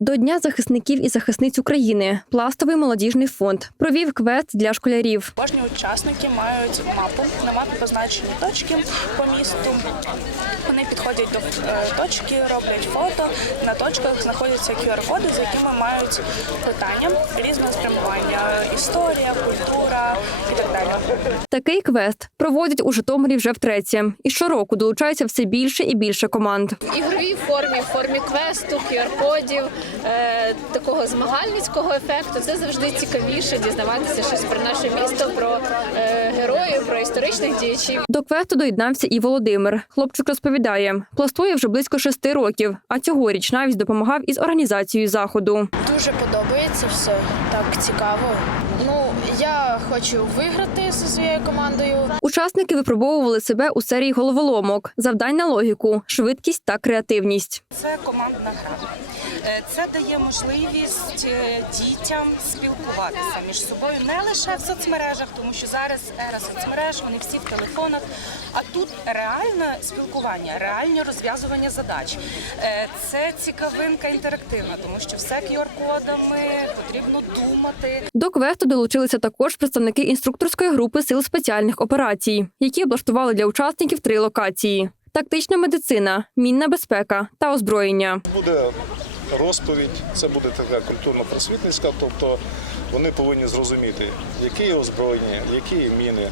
До Дня захисників і захисниць України пластовий молодіжний фонд провів квест для школярів. Кожні учасники мають мапу. На мапі позначені точки по місту. Вони підходять до е, точки, роблять фото. На точках знаходяться QR-коди, з якими мають питання різного спрямування: історія, культура і так далі. Такий квест проводять у Житомирі вже втретє. І щороку долучається все більше і більше команд. В ігровій формі, в формі квесту, QR-кодів, такого змагальницького ефекту. Це завжди цікавіше дізнаватися щось про наше місто, про е, героїв, про історичних діячів. До квесту доєднався і Володимир. Хлопчик розповідає, пластує вже близько шести років, а цьогоріч навіть допомагав із організацією заходу. Дуже подобається все так цікаво. Ну я хочу виграти зі своєю командою. Учасники випробовували себе у серії головоломок, завдань на логіку, швидкість та креативність. Це командна гра. Е, Це дає можливість е, дітям спілкуватися між собою не лише в соцмережах, тому що зараз ера соцмереж, вони всі в телефонах. А тут реальне спілкування, реальне розв'язування задач. Е, Це цікавинка інтерактивна, тому що все QR-кодами потрібно думати. До квесту долучилися також представники інструкторської групи сил спеціальних операцій, які облаштували для учасників три локації: тактична медицина, мінна безпека та озброєння. буде розповідь, це буде така культурно-просвітницька, тобто вони повинні зрозуміти, які є озброєння, які є міни,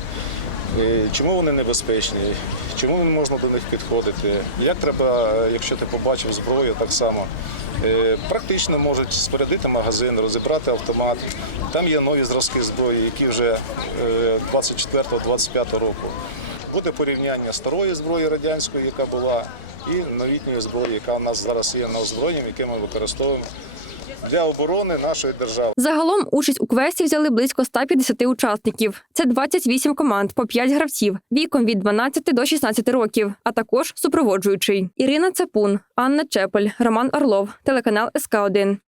е, чому вони небезпечні, чому не можна до них підходити, як треба, е, якщо ти побачив зброю, так само. Е, Практично можуть спорядити магазин, розібрати автомат. Там є нові зразки зброї, які вже 24-25 року. Буде порівняння старої зброї радянської, яка була, і новітньої зброї, яка у нас зараз є на озброєнні, яке ми використовуємо для оборони нашої держави. Загалом участь у квесті взяли близько 150 учасників. Це 28 команд по 5 гравців віком від 12 до 16 років, а також супроводжуючий. Ірина Цапун, Анна Чепель, Роман Орлов, телеканал СК 1